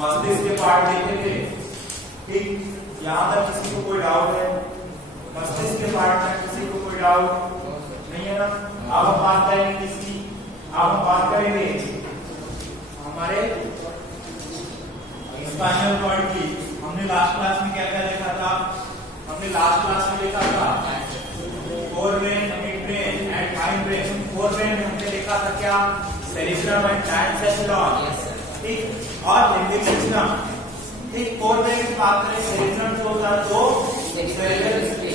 मस्तिष्क के पार्ट देखे थे, ठीक। यहाँ तक किसी को कोई डाउट है? मस्तिष्क के पार्ट में किसी को कोई डाउट नहीं है ना? अब हम बात करेंगे हमारे स्पाइनल कॉर्ड की। हमने लास्ट क्लास में क्या क्या देखा था? हमने लास्ट क्लास में देखा था fore brain, mid brain and hind brain. Fore brain में हमने देखा था क्या? सेरिब्रम एंड डायसेप्सुलॉन, ठीक। और लिम्बिक सिस्टम, ठीक। फोर ब्रेन की बात करें, सेरिब्रम जो होता है तो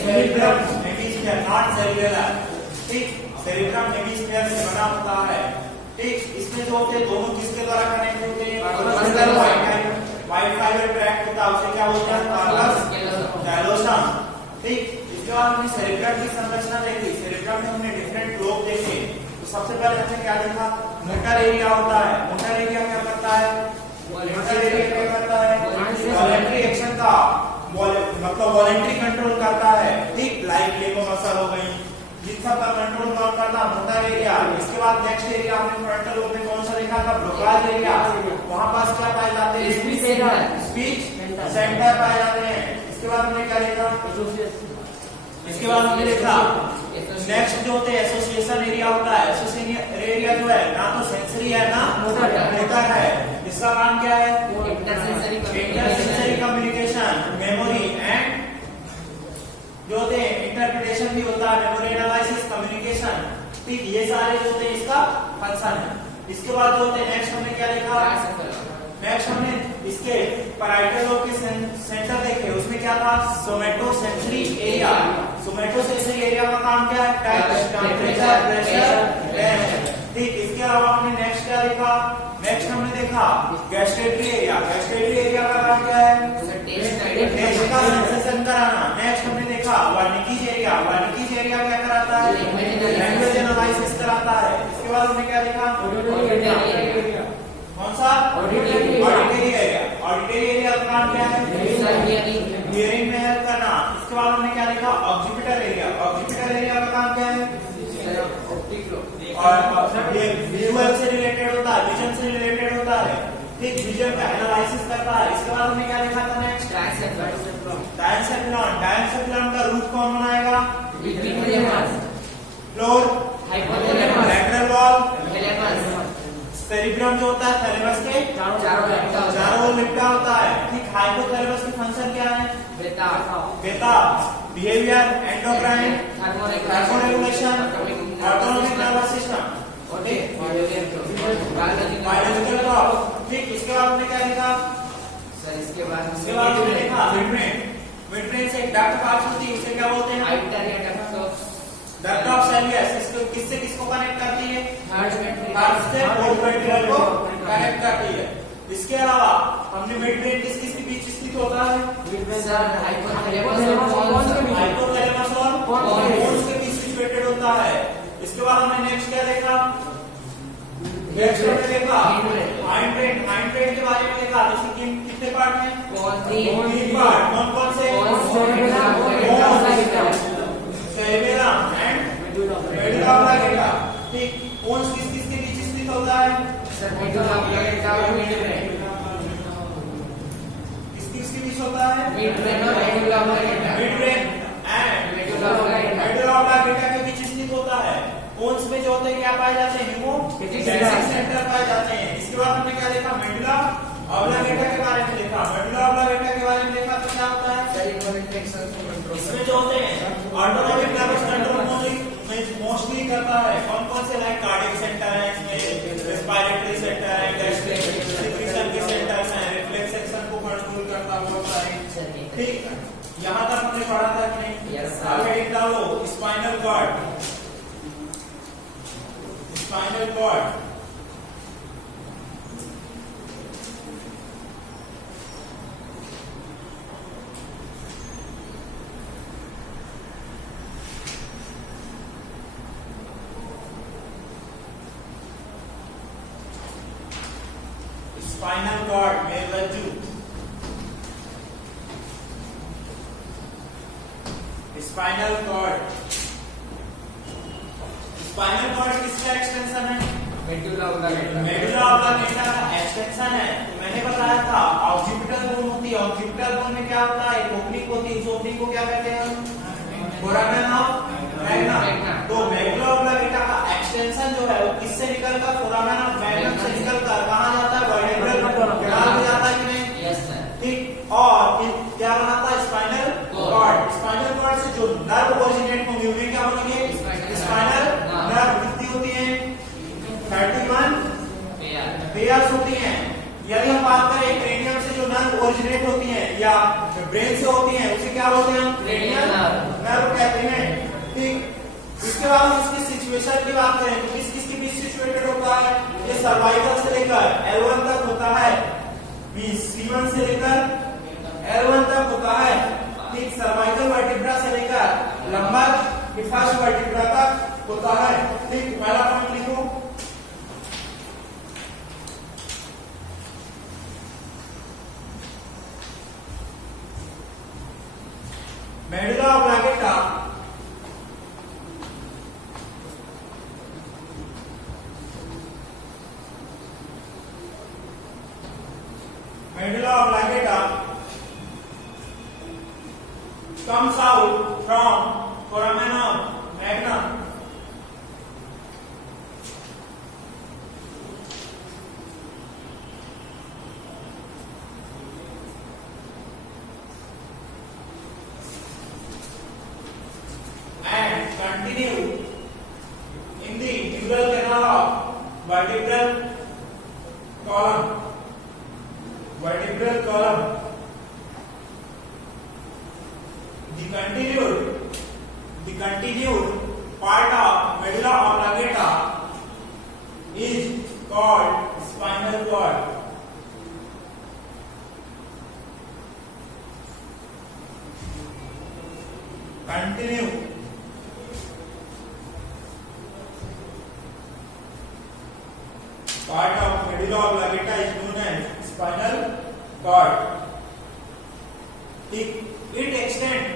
सेरिब्रम हेमिस्फीयर नॉट सेरिबेलर, ठीक। सेरिब्रम हेमिस्फीयर से बना होता है, ठीक। इसमें जो होते हैं दोनों किसके द्वारा कनेक्ट होते हैं? व्हाइट फाइबर ट्रैक्ट होता है, उसे क्या बोलते हैं? कॉर्पस कैलोसम, ठीक। इसके बाद हमने सेरिब्रम की संरचना देखी। सेरिब्रम में हमने डिफरेंट लोब देखे। तो सबसे पहले हमने क्या देखा? मोटर एरिया होता है। मोटर एरिया क्या करता है? मोटर एरिया क्या करता है? वॉलेंटरी एक्शन का मतलब वॉलेंटरी कंट्रोल करता है, ठीक। लाइक लेगो मसल हो गई, जिन सब का कंट्रोल कौन करता है? Motor area. इसके बाद नेक्स्ट एरिया हमने फ्रंटल लोब में कौन सा देखा था? Broca's area. वहां पास क्या पाए जाते हैं? स्पीच सेंटर पाए जाते हैं। इसके बाद हमने क्या देखा? इसके बाद हमने देखा नेक्स्ट जो होते हैं एसोसिएशन एरिया होता है। एसोसिएशन एरिया जो है ना तो सेंसरी है ना मोटर है। इसका काम क्या है? इंटरसेंसरी कम्युनिकेशन, मेमोरी एंड जो होते हैं इंटरप्रिटेशन भी होता है, मेमोरी एनालिसिस, कम्युनिकेशन, ठीक। ये सारे जो होते हैं इसका फंक्शन है। इसके बाद जो होते हैं नेक्स्ट हमने क्या देखा? नेक्स्ट हमने इसके पैराइटल लोब के सेंटर देखे। उसमें क्या था? सोमेटोसेंसरी एरिया। सोमेटोसेंसरी एरिया का काम क्या है? टेम्परेचर, प्रेशर, ठीक। इसके अलावा हमने नेक्स्ट क्या देखा? नेक्स्ट हमने देखा गैस्ट्रेटरी एरिया। गैस्ट्रेटरी एरिया का काम क्या है? टेस्ट का सेंसेशन कराना। नेक्स्ट हमने देखा वर्निकीज एरिया। वर्निकीज एरिया क्या कराता है? लैंग्वेज एनालिसिस कराता है। इसके बाद हमने क्या देखा? कौन सा? Auditory area. ऑडिटरी एरिया का काम क्या है? हियरिंग में हेल्प करना। इसके बाद हमने क्या देखा? Occipital area. ऑक्सीपिटल एरिया का काम क्या है? और ये विजुअल से रिलेटेड होता है, विजन से रिलेटेड होता है, ठीक। विजन का एनालिसिस करता है। इसके बाद हमने क्या देखा था? नेक्स्ट डायसेप्सुलॉन। डायसेप्सुलॉन का रूट कौन बनाएगा? Floor, lateral wall. सेरिब्रम जो होता है थैलेमस के चारों ओर लिपटा होता है, ठीक। हाइपोथैलेमस की फंक्शन क्या है? बेटा behaviour, endocrine, thermoregulation, autonomic nervous system, biological clock, ठीक। इसके बाद हमने क्या देखा? इसके बाद हमने देखा मिड ब्रेन। मिड ब्रेन से एक डक्ट पास होती है, उसे क्या बोलते हैं? Duct of Sylvius. इसको किससे किसको कनेक्ट करती है? हार्ट से फोर्थ वेंट्रिकल को कनेक्ट करती है। इसके अलावा हमने मिड ब्रेन किस किस के बीच स्थित होता है? हाइपोथैलेमस और पोन्स के बीच सिचुएटेड होता है। इसके बाद हमने नेक्स्ट क्या देखा? नेक्स्ट हमने देखा हाइंड ब्रेन। हाइंड ब्रेन के बारे में देखा। इसके कितने पार्ट हैं? 3 पार्ट। कौन से? सेरिबेलम एंड मेडुला ऑब्लांगेटा, ठीक। पोन्स किस किस के बीच स्थित होता है? मेडुला ऑब्लांगेटा और मिड ब्रेन। किस किस के बीच होता है? मिड ब्रेन और medulla oblongata. Mid brain and medulla oblongata के बीच स्थित होता है। पोन्स में जो होते हैं क्या पाए जाते हैं? हीमोस्टैटिक सेंटर पाए जाते हैं। इसके बाद हमने क्या देखा? मेडुला ऑब्लांगेटा के बारे में देखा। मेडुला ऑब्लांगेटा के बारे में देखा तो क्या होता है? इसमें जो होते हैं ऑटोनॉमिक नर्वस कंट्रोल मोस्टली करता है। कौन कौन से? लाइक कार्डियक सेंटर है, इसमें रेस्पिरेटरी सेंटर है, गैस्ट्रिक सिक्रीशन के सेंटर्स हैं, रिफ्लेक्स सेक्शन को कंट्रोल करता होता है, ठीक। यहाँ तक हमने पढ़ा था कि नहीं? आगे एक डालो spinal cord. Spinal cord spinal cord मेरुरज्जु। स्पाइनल कॉर्ड स्पाइनल कॉर्ड किसका एक्सटेंशन है? मेडुला ऑब्लांगेटा का एक्सटेंशन है। मैंने बताया था ऑक्सीपिटल बोन होती है, ऑक्सीपिटल बोन में क्या होता है, एक ओपनिंग होती है, इस ओपनिंग को क्या कहते हैं, फोरामेन ऑफ मैग्नम। तो मैग्ना ऑब्लांगेटा का एक्सटेंशन जो है वो किससे निकलकर, फोरामेन ऑफ मैग्नम से निकलकर कहां जाता है, वर्टिब्रल कैनाल में जाता है कि नहीं? Yes sir. ठीक, और क्या बनाता है, स्पाइनल कॉर्ड। स्पाइनल कॉर्ड से जो नर्व ओरिजिनेट होंगे उन्हें क्या बोलेंगे, स्पाइनल नर्व। कितनी होती है, 31 पेयर्स होती हैं। यदि हम बात करें क्रेनियम से जो नर्व ओरिजिनेट होती हैं या ब्रेन से होती हैं उसे क्या बोलते हैं हम, क्रेनियल नर्व कहते हैं। ठीक, इसके बाद हम इसकी सिचुएशन की बात करें तो किस किस के बीच सिचुएटेड होता है, ये सर्वाइकल से लेकर L1 तक होता है, C1 से लेकर L1 तक होता है। ठीक, सर्वाइकल वर्टिब्रा से लेकर लंबर फर्स्ट वर्टिब्रा तक होता है। ठीक, पहला पॉइंट लिखो, medulla oblongata comes out from foramen of magnum and continue in the neural canal of vertebral column. Vertebral column. The continued part of medulla oblongata is called spinal cord. Continue part of medulla oblongata is known as spinal cord. It extends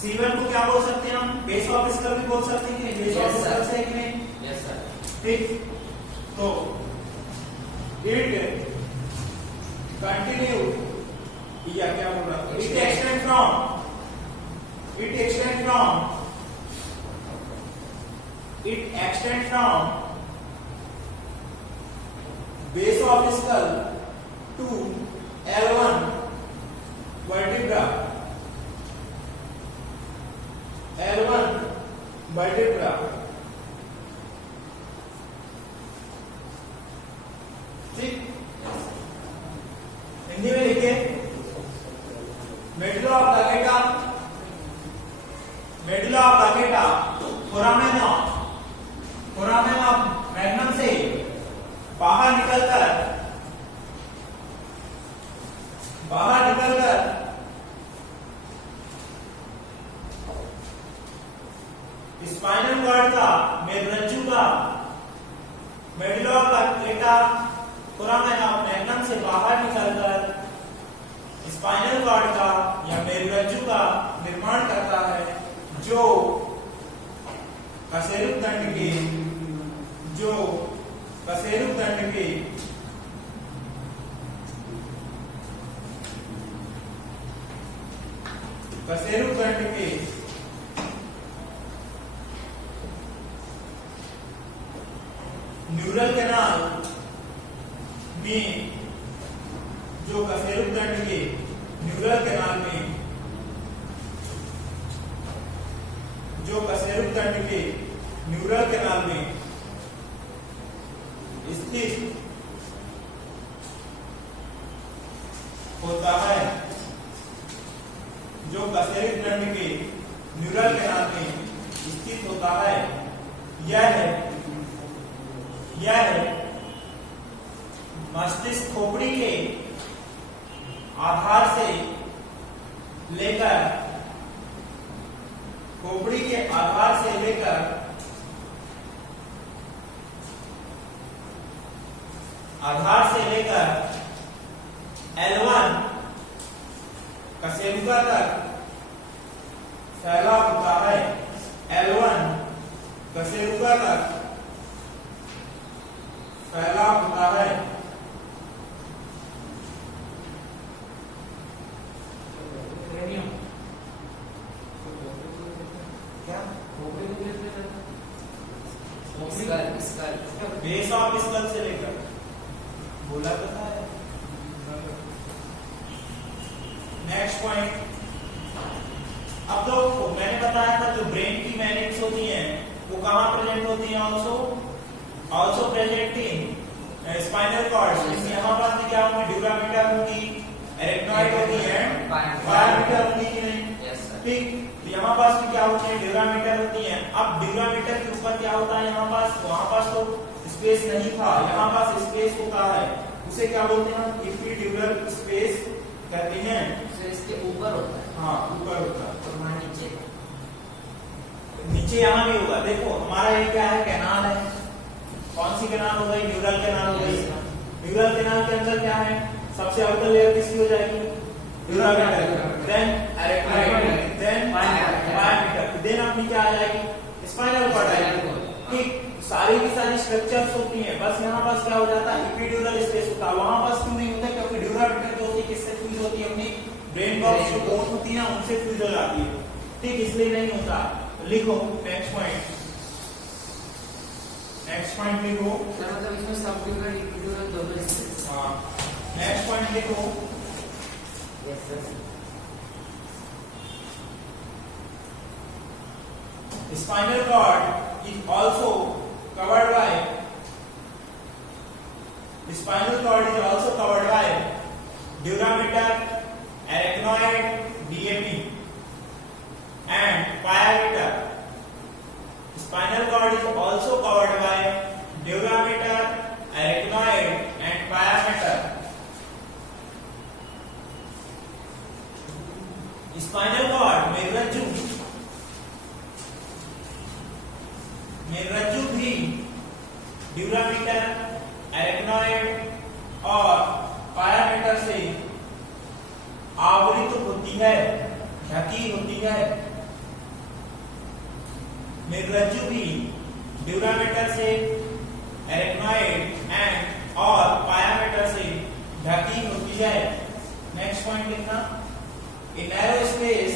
C1 को क्या बोल सकते हैं हम, base of school भी बोल सकते हैं, बेस ऑफ स्कल से कि नहीं? Yes sir. ठीक, तो इट कंटिन्यू या क्या बोल रहा है, it extend from base of skull to L1 vertebra. L1 vertebra. ठीक, हिंदी में लिखिए, medulla oblongata foramen of magnum से बाहर निकलकर स्पाइनल कॉर्ड का, मेरुरज्जु का, medulla oblongata foramen of magnum से बाहर निकलकर स्पाइनल कॉर्ड का या मेरुरज्जु का निर्माण करता है, जो कशेरुक दंड के न्यूरल कैनाल में, जो कशेरुक दंड के न्यूरल कैनाल में, स्थित होता है, जो कशेरुक दंड के न्यूरल कैनाल में स्थित होता है, यह मस्तिष्क खोपड़ी के आधार से लेकर L1 कशेरुका तक फैला होता है, L1 कशेरुका तक फैला होता है। नेक्स्ट पॉइंट, अब तो मैंने बताया था जो ब्रेन की मैग्नेट्स होती हैं वो कहाँ प्रेजेंट होती हैं, also present in spinal cord. यहाँ पास क्या होंगे, ड्यूरामीटर होगी, एरेक्नॉइड होगी एंड पायोमीटर होगी कि नहीं, ठीक। यहाँ पास भी क्या होती है, ड्यूरामीटर होती है। अब ड्यूरामीटर के ऊपर क्या होता है, यहाँ पास, वहां पास तो स्पेस नहीं था, यहाँ पास स्पेस होता है, उसे क्या बोलते हैं, इपिड्यूरल स्पेस कहते हैं। इसके ऊपर होता है, हाँ ऊपर होता है, और वहाँ नीचे नीचे यहाँ भी होगा। देखो हमारा ये क्या है, कैनाल है, कौन सी कैनाल हो गई, न्यूरल कैनाल हो गई। न्यूरल कैनाल के अंदर क्या है, सबसे आउटर लेयर किसकी हो जाएगी, dura mater, then arachnoid, then pia mater, then अपनी क्या आ जाएगी, स्पाइनल कॉर्ड आएगी, ठीक। सारी की सारी स्ट्रक्चर्स होती हैं, बस यहाँ पास क्या हो जाता है, इपिड्यूरल स्पेस होता है। वहां पास क्यों नहीं होता, क्योंकि ड्यूरामीटर जो होती है किससे फ्यूज होती है, अपनी ब्रेन बॉक्स जो बोन होती है उनसे फ्यूज हो जाती है, ठीक, इसलिए नहीं होता। लिखो नेक्स्ट पॉइंट, नेक्स्ट पॉइंट लिखो। सर मतलब इसमें सबड्यूरल इपिड्यूरल दोनों स्पेस। हाँ नेक्स्ट पॉइंट लिखो। Yes sir. Spinal cord is also covered by durameter, arachnoid, DAP, and pyometer. Spinal cord is also covered by durameter, arachnoid, and pyometer. Spinal cord में रज्जु भी dura mater, arachnoid और पायोमीटर से आवृत होती है, ढकी होती है। मेरुरज्जु भी ड्यूरामीटर से, एरेक्नॉइड एंड और पायोमीटर से ढकी होती है। नेक्स्ट पॉइंट लिखना, इन narrow space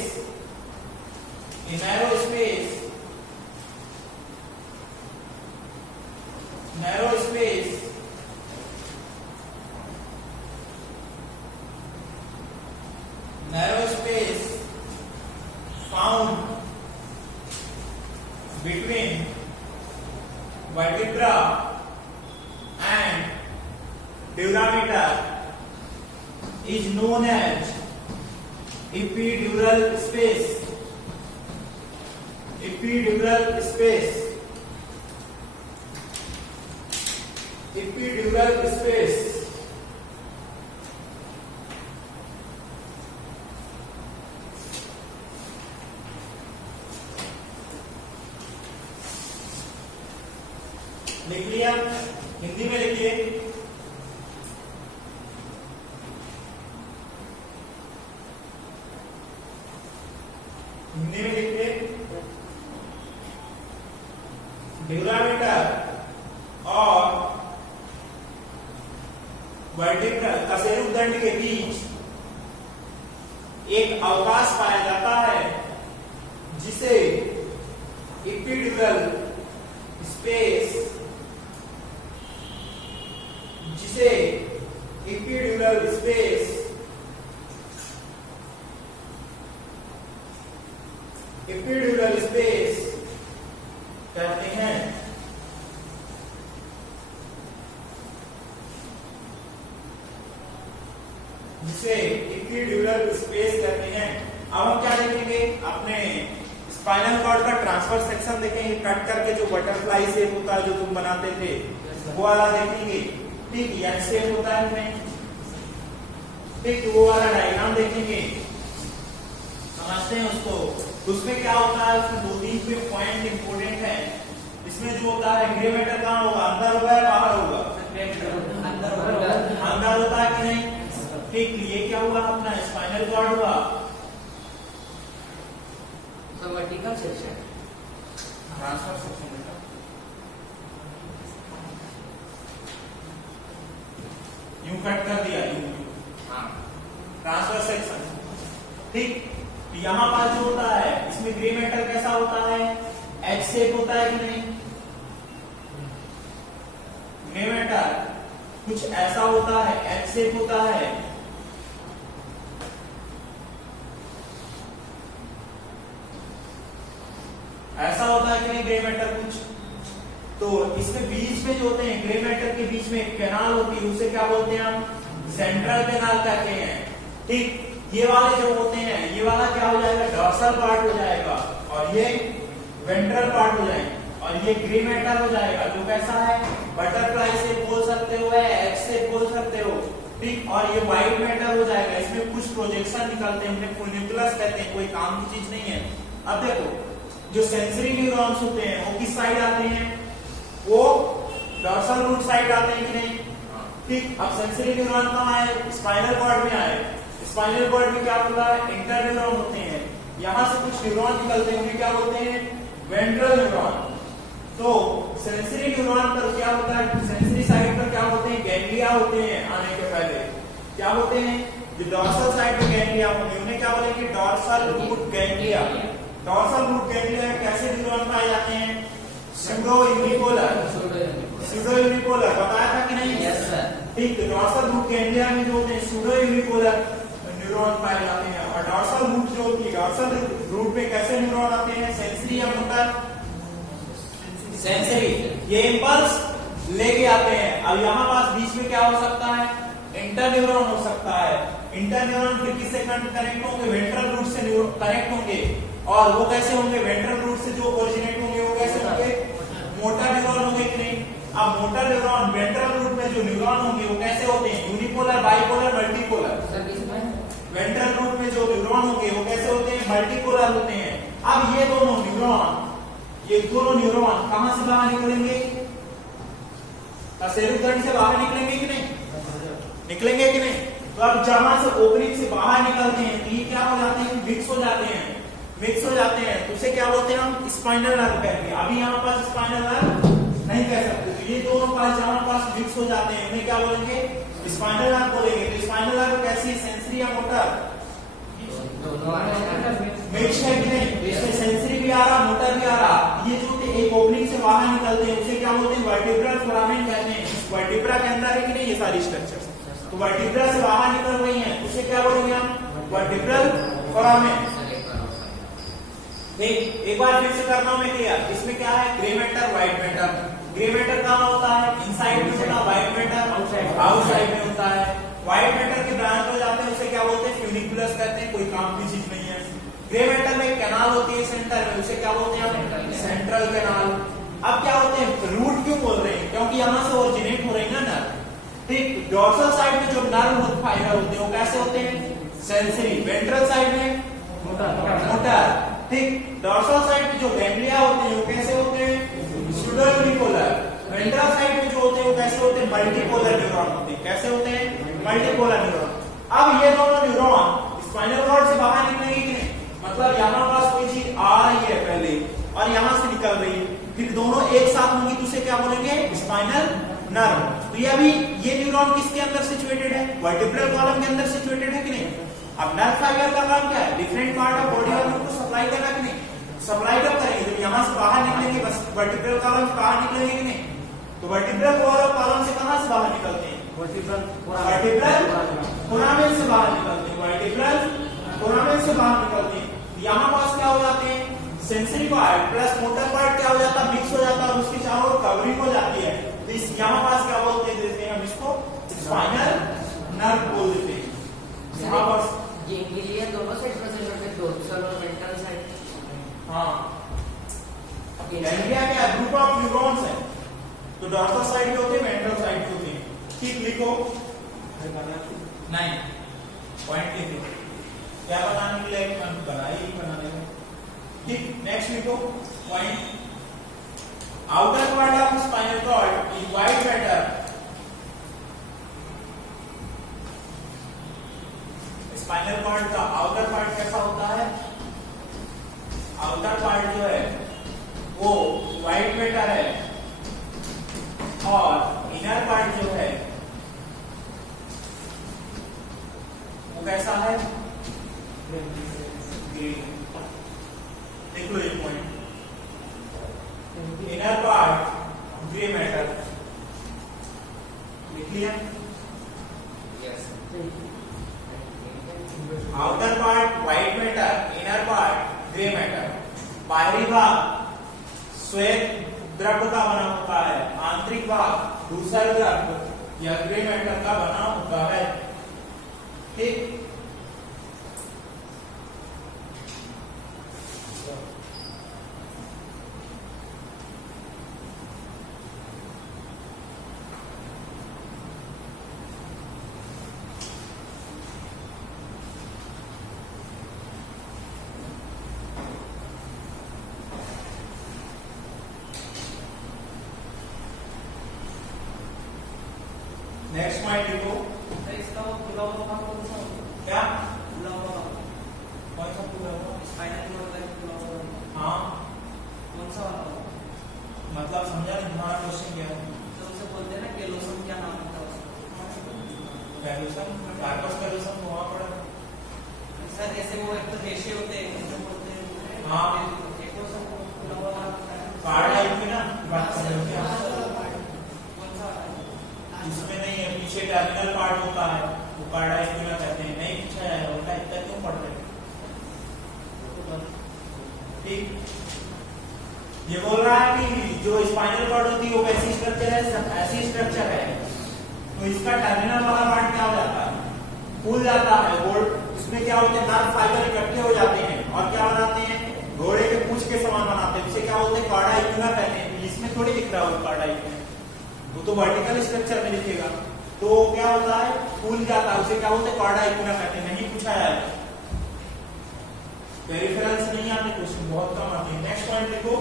found between vertebra and durameter is known as epidural space. Epidural space. लिख लिया, हिंदी में लिखिए। हिंदी में लिखिए, ड्यूरामीटर और वर्टिब्रल कशेरुकदंड के बीच एक अवकाश पाया जाता है जिसे इपिड्यूरल स्पेस कहते हैं। जिसे इपिड्यूरल स्पेस कहते हैं। अब हम क्या देखेंगे, अपने स्पाइनल कॉर्ड का ट्रांसफर सेक्शन देखेंगे, कट करके जो बटरफ्लाई शेप होता है जो तुम बनाते थे वो वाला देखेंगे, ठीक, एल शेप होता है नहीं, ठीक, वो वाला डायग्राम देखेंगे, समझते हैं उसको। उसमें क्या होता है, उसमें 2-3 पॉइंट इंपोर्टेंट है। इसमें जो होता है ग्रेमेटर कहाँ होगा, अंदर होगा या बाहर होगा, अंदर होता है कि नहीं, ठीक। ये क्या हुआ, अपना स्पाइनल कॉर्ड हुआ, तो वर्टिकल सेक्शन, ट्रांसफर सेक्शन यूं कट कर दिया, यूं ट्रांसफर सेक्शन, ठीक। यहाँ पास जो होता है इसमें ग्रे मैटर कैसा होता है, एच शेप होता है कि नहीं, ग्रे मैटर कुछ ऐसा होता है, एच शेप होता है, ग्रे मैटर कुछ, तो इसमें बीच में जो होते हैं ग्रे मैटर के बीच में एक कैनाल होती है, उसे क्या बोलते हैं हम? सेंट्रल कैनाल कहते हैं। ठीक, ये वाले जो होते हैं, ये वाला क्या हो जाएगा? डॉर्सल पार्ट हो जाएगा, और ये वेंट्रल पार्ट हो जाएगा, और ये ग्रे मैटर हो जाएगा, जो कैसा है? बटरफ्लाई से बोल सकते हो, एक्स से बोल सकते हो। ठीक, और ये व्हाइट मैटर हो जाएगा, इसमें कुछ प्रोजेक्शन निकलते हैं, उन्हें फुनिकुलस कहते हैं, कोई काम की चीज नहीं है। अब देखो, जो सेंसरी न्यूरॉन्स होते हैं वो किस साइड आते हैं? वो डॉर्सल रूट साइड आते हैं कि नहीं? ठीक, अब सेंसरी न्यूरॉन कहाँ आए? स्पाइनल कॉर्ड में आए। स्पाइनल कॉर्ड में क्या बोला? इंटरन्यूरॉन होते हैं, यहाँ से कुछ न्यूरॉन निकलते हैं, उन्हें क्या बोलते हैं? Ventral neuron. तो सेंसरी न्यूरॉन पर क्या होता है? सेंसरी साइड पर क्या होते हैं? गैंग्लिया होते हैं आने के पहले। क्या होते हैं? जो डॉर्सल साइड में गैंग्लिया होते हैं उन्हें क्या बोलेंगे? Dorsal root ganglia. Dorsal root ganglia कैसे न्यूरॉन पाए जाते हैं? Pseudo unipolar. स्यूडो यूनिपोलर बताया था कि नहीं? Yes sir. ठीक, तो डॉर्सल रूट गैंग्लिया में जो होते हैं स्यूडो यूनिपोलर न्यूरॉन पाए जाते हैं, और डॉर्सल रूट जो होती है, डॉर्सल रूट में कैसे न्यूरॉन आते हैं? सेंसरी या मोटर? सेंसरी। ये इंपल्स लेके आते हैं। अब यहाँ पास बीच में क्या हो सकता है? इंटरन्यूरॉन हो सकता है। इंटरन्यूरॉन फिर किससे कनेक्ट होंगे? वेंट्रल रूट से कनेक्ट होंगे, और वो कैसे होंगे? वेंट्रल रूट से जो ओरिजिनेट होंगे वो कैसे होंगे? मोटर न्यूरॉन होंगे कि नहीं? अब मोटर न्यूरॉन वेंट्रल रूट में जो न्यूरॉन होंगे वो कैसे होते हैं? Unipolar, bipolar, multipolar. सर किसमें? वेंट्रल रूट में जो न्यूरॉन होंगे वो कैसे होते हैं? मल्टीपोलर होते हैं। अब ये दोनों न्यूरॉन कहां से बाहर निकलेंगे? सेरुगंड से बाहर निकलेंगे कि नहीं? निकलेंगे कि नहीं? तो अब जहां से ओपनिंग से बाहर निकलते हैं तो ये क्या हो जाते हैं? मिक्स हो जाते हैं। मिक्स हो जाते हैं तो उसे क्या बोलते हैं हम? स्पाइनल नर्व कहते हैं। अभी यहाँ पास स्पाइनल नर्व नहीं कह सकते, तो ये दोनों पास जहां पास मिक्स हो जाते हैं उन्हें क्या बोलेंगे? स्पाइनल नर्व बोलेंगे। तो स्पाइनल नर्व कैसी है? सेंसरी या मोटर? मिक्स है कि नहीं? इसमें सेंसरी भी आ रहा, मोटर भी आ रहा। ये जो एक ओपनिंग से बाहर निकलते हैं उसे क्या बोलते हैं? वर्टिब्रल फोरामेन कहते हैं। वर्टिब्रा के अंदर है कि नहीं ये सारी स्ट्रक्चर्स? तो वर्टिब्रा से बाहर निकल रही हैं, उसे क्या बोलेंगे हम? Vertebral foramen. ठीक, एक बार फिर से करना हूं मैं क्लियर। इसमें क्या है? Grey matter, white matter. Grey matter कहां होता है? इनसाइड में होता है। व्हाइट मैटर आउटसाइड में होता है। व्हाइट मैटर के ब्रांच हो जाते हैं, उसे क्या बोलते हैं? फ्यूनिकुलस कहते हैं, कोई काम की चीज नहीं है। ग्रे मैटर में एक कैनाल होती है सेंटर में, उसे क्या बोलते हैं हम? Central canal. अब क्या होते हैं? रूट क्यों बोल रहे हैं? क्योंकि यहाँ से ओरिजिनेट हो रही है ना नर्व। ठीक, डॉर्सल साइड में जो नर्व फाइबर होते हैं वो कैसे होते हैं? सेंसरी। वेंट्रल साइड में मोटर। ठीक, डॉर्सल साइड में जो गैंग्लिया होते हैं वो कैसे होते हैं? Pseudo unipolar. वेंट्रल साइड में जो होते हैं वो कैसे होते हैं? मल्टीपोलर न्यूरॉन होते हैं। कैसे होते हैं? Multipolar neuron. अब ये दोनों न्यूरॉन स्पाइनल कॉर्ड से बाहर निकलेंगे कि नहीं? मतलब यहाँ पास कोई चीज आ रही है पहले और यहाँ से निकल रही है, फिर दोनों एक साथ होंगी तो उसे क्या बोलेंगे? Spinal nerve. तो ये अभी ये न्यूरॉन किसके अंदर सिचुएटेड है? वर्टिब्रल कॉलम के अंदर सिचुएटेड है कि नहीं? अब नर्व फाइबर का काम क्या है? Different part of body organ को सप्लाई करना कि नहीं? सप्लाई कब करेंगे? जब यहाँ से बाहर निकलेंगे, बस वर्टिब्रल कॉलम से बाहर निकलेंगे कि नहीं? तो वर्टिब्रल कॉलम से कहां से बाहर निकलते हैं? वर्टिब्रल फोरामेन से बाहर निकलते हैं। वर्टिब्रल फोरामेन से बाहर निकलते हैं। यहाँ पास क्या हो जाते हैं? Sensory part plus motor part क्या हो जाता है? मिक्स हो जाता है और उसकी चारों ओर कवरिंग हो जाती है। तो इस यहाँ पास क्या बोलते हैं? देते हैं हम इसको स्पाइनल नर्व बोल देते हैं। यहाँ पास गैंग्लिया दोनों साइड प्रेजेंट होते हैं, डोर्सल और वेंट्रल साइड। हाँ, गैंग्लिया क्या ग्रुप ऑफ न्यूरॉन्स है, तो डॉर्सल साइड पे होते हैं, वेंट्रल साइड पे होते हैं। ठीक, लिखो 9 पॉइंट लिखो। क्या बनाने के लिए? बनाई बनाने में। ठीक, नेक्स्ट लिखो point. Outer part of spinal cord is white matter. Spinal cord का आउटर पार्ट कैसा होता है? आउटर पार्ट जो है वो व्हाइट मैटर है, और इनर पार्ट जो है वो कैसा है? ग्रीन। देख लो ये point. Inner part grey matter. लिख लिया? Yes. Outer part white matter, inner part grey matter. बाहरी भाग श्वेत द्रव का बना होता है, आंतरिक भाग धूसर द्रव या ग्रे मैटर का बना होता है। ठीक, नेक्स्ट पॉइंट लिखो। इसका वो खुला हुआ भाग कौन सा होगा? क्या खुला हुआ भाग, कौन सा पूरा हुआ? स्पाइनल कॉर्ड का खुला हुआ भाग, हाँ कौन सा वाला होगा? मतलब समझा नहीं तुम्हारा क्वेश्चन क्या है? तो उसे बोलते हैं ना केलोसम, क्या नाम होता है उसका? कैल्शियम, कार्पस कैल्शियम तो वहां पड़ा। सर जैसे वो एक तो देशी होते हैं, उसे बोलते हैं हाँ। केलोसम को खुला हुआ भाग होता है। कार्ड आई थी ना बात कर रहे हो क्या? कौन सा वाला है? इसमें नहीं है, पीछे टर्मिनल पार्ट होता है, वो कार्ड आई थी ना कहते हैं, नहीं पूछा जाएगा उल्टा, इतना क्यों पढ़ रहे हो? ठीक, ये बोल रहा है कि जो स्पाइनल कॉर्ड होती है वो कैसी स्ट्रक्चर है, ऐसी स्ट्रक्चर है, तो इसका टर्मिनल वाला पार्ट क्या हो जाता है? फूल जाता है। गोल्ड इसमें क्या होते हैं, नर्व फाइबर इकट्ठे हो जाते हैं और क्या बनाते हैं, घोड़े के पूंछ के समान बनाते हैं, इसे क्या बोलते हैं, कार्डा इक्विना कहते हैं। इसमें थोड़ी दिख रहा हो कार्डा इक्विना, वो तो वर्टिकल स्ट्रक्चर में दिखेगा, तो क्या होता है, फूल जाता है, उसे क्या बोलते हैं, कार्डा इक्विना कहते हैं। नहीं पूछा जाएगा, पेरिफेरल्स नहीं आते क्वेश्चन, बहुत कम आते हैं। नेक्स्ट पॉइंट लिखो।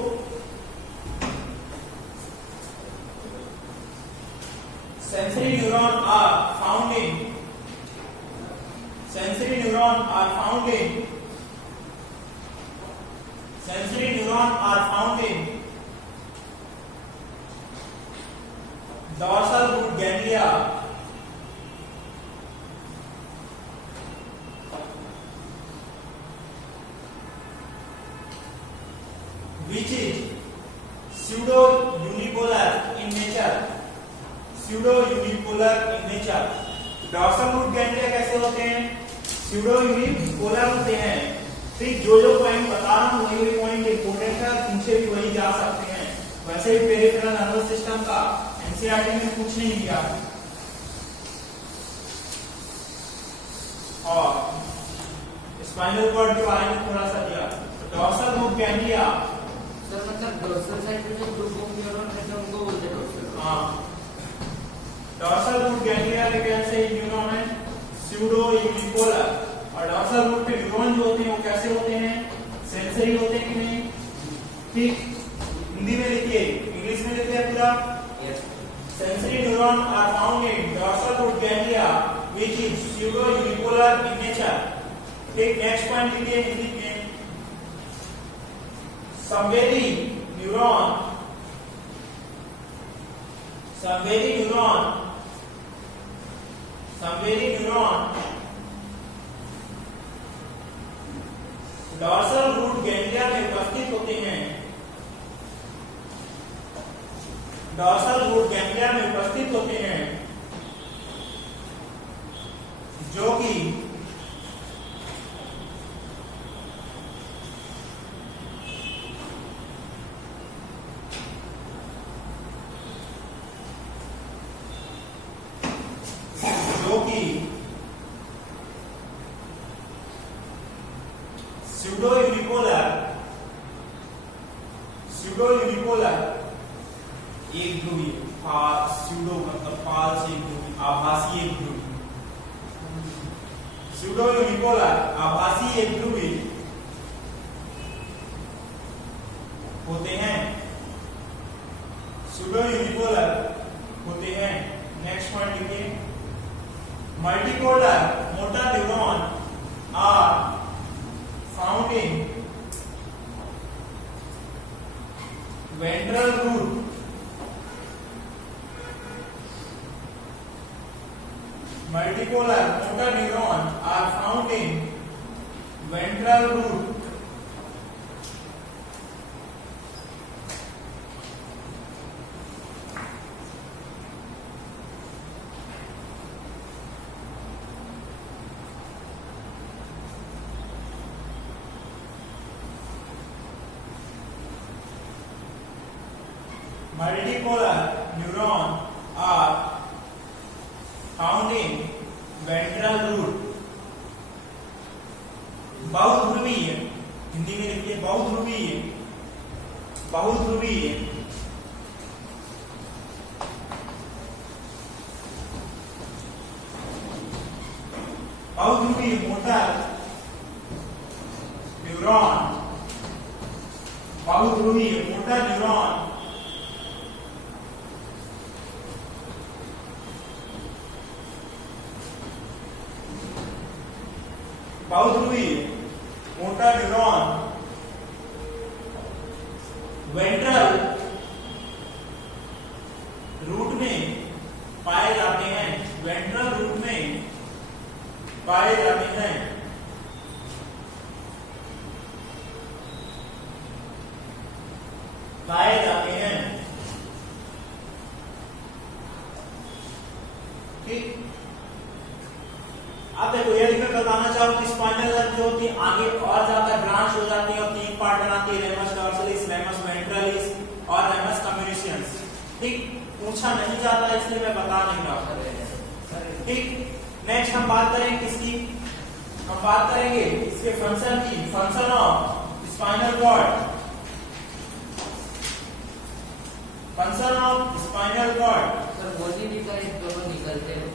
Sensory neuron are found in sensory neuron are found in sensory neuron are found in dorsal root ganglia, which is pseudo unipolar in nature, pseudo unipolar in nature। Dorsal root ganglia कैसे होते हैं, pseudo unipolar होते हैं। ठीक, जो point बता रहा हूँ वही पॉइंट इंपोर्टेंट है, पीछे भी वही जा सकते हैं। वैसे भी पेरिफेरल नर्वस सिस्टम का एनसीईआरटी में कुछ नहीं दिया, और स्पाइनल कॉर्ड के बारे में थोड़ा सा दिया। डॉर्सल रूट गैंग्लिया, सर मतलब डोर्सल साइड में जो ग्रुप ऑफ न्यूरॉन रहते हैं उनको बोलते हैं डोर्सल। हाँ, डॉर्सल रूट गैंग्लिया के कैसे न्यूरॉन है, स्यूडो यूनिपोलर। और डॉर्सल रूट के न्यूरॉन जो होते हैं वो कैसे होते हैं, सेंसरी होते हैं कि नहीं? ठीक, हिंदी में लिखिए, इंग्लिश में लिखिए पूरा। Sensory neuron are found in dorsal root ganglia which is pseudo unipolar in nature. ठीक, नेक्स्ट पॉइंट लिखिए हिंदी में। संवेदी न्यूरॉन, संवेदी न्यूरॉन, संवेदी न्यूरॉन डॉर्सल रूट गैंग्लिया में उपस्थित होते हैं, डॉर्सल रूट गैंग्लिया में उपस्थित होते हैं, जो कि स्यूडो यूनिपोलर, स्यूडो यूनिपोलर एक ध्रुवी, स्यूडो मतलब फाल्स एक ध्रुवी, आभासी एक ध्रुवी, स्यूडो यूनिपोलर आभासी एक ध्रुवी होते हैं, स्यूडो यूनिपोलर होते हैं। नेक्स्ट पॉइंट लिखिए। Multipolar motor neuron are found in ventral root, multipolar motor neuron are found in ventral root, multipolar neuron are found in ventral root. बहुध्रुवीय, हिंदी में लिखिए बहुध्रुवीय, बहुध्रुवीय बहुध्रुवीय मोटर न्यूरॉन, बहुध्रुवीय मोटर न्यूरॉन बहुध्रुवीय मोटर न्यूरॉन वेंट्रल रूट में पाए जाते हैं, वेंट्रल रूट में पाए जाते हैं। पाए जाते हैं, ठीक। अब देखो यदि मैं बताना चाहूं कि स्पाइनल नर्व जो होती है आगे और जाकर ब्रांच हो जाती है और तीन पार्ट बनाती है, रेमस डॉर्सलिस, रेमस वेंट्रलिस और रेमस कम्युनिकेशंस, ठीक। पूछा नहीं जाता इसलिए मैं बता नहीं रहा, ठीक। नेक्स्ट हम बात करेंगे किसकी, हम बात करेंगे इसके फंक्शन की, function of spinal cord, function of spinal cord. Sir body निकल दोनों निकलते हैं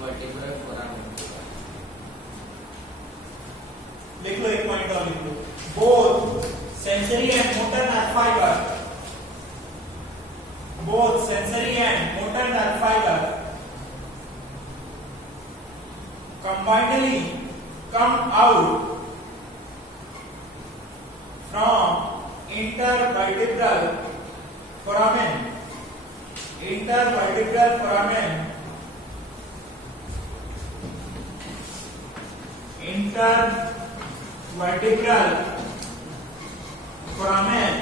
वर्टिब्रल फोरामेन। लिख लो एक पॉइंट और लिख लो, both sensory and motor nerve fibre, both sensory and motor nerve fibre combinedly come out from intervertebral foramen, intervertebral foramen, intervertebral foramen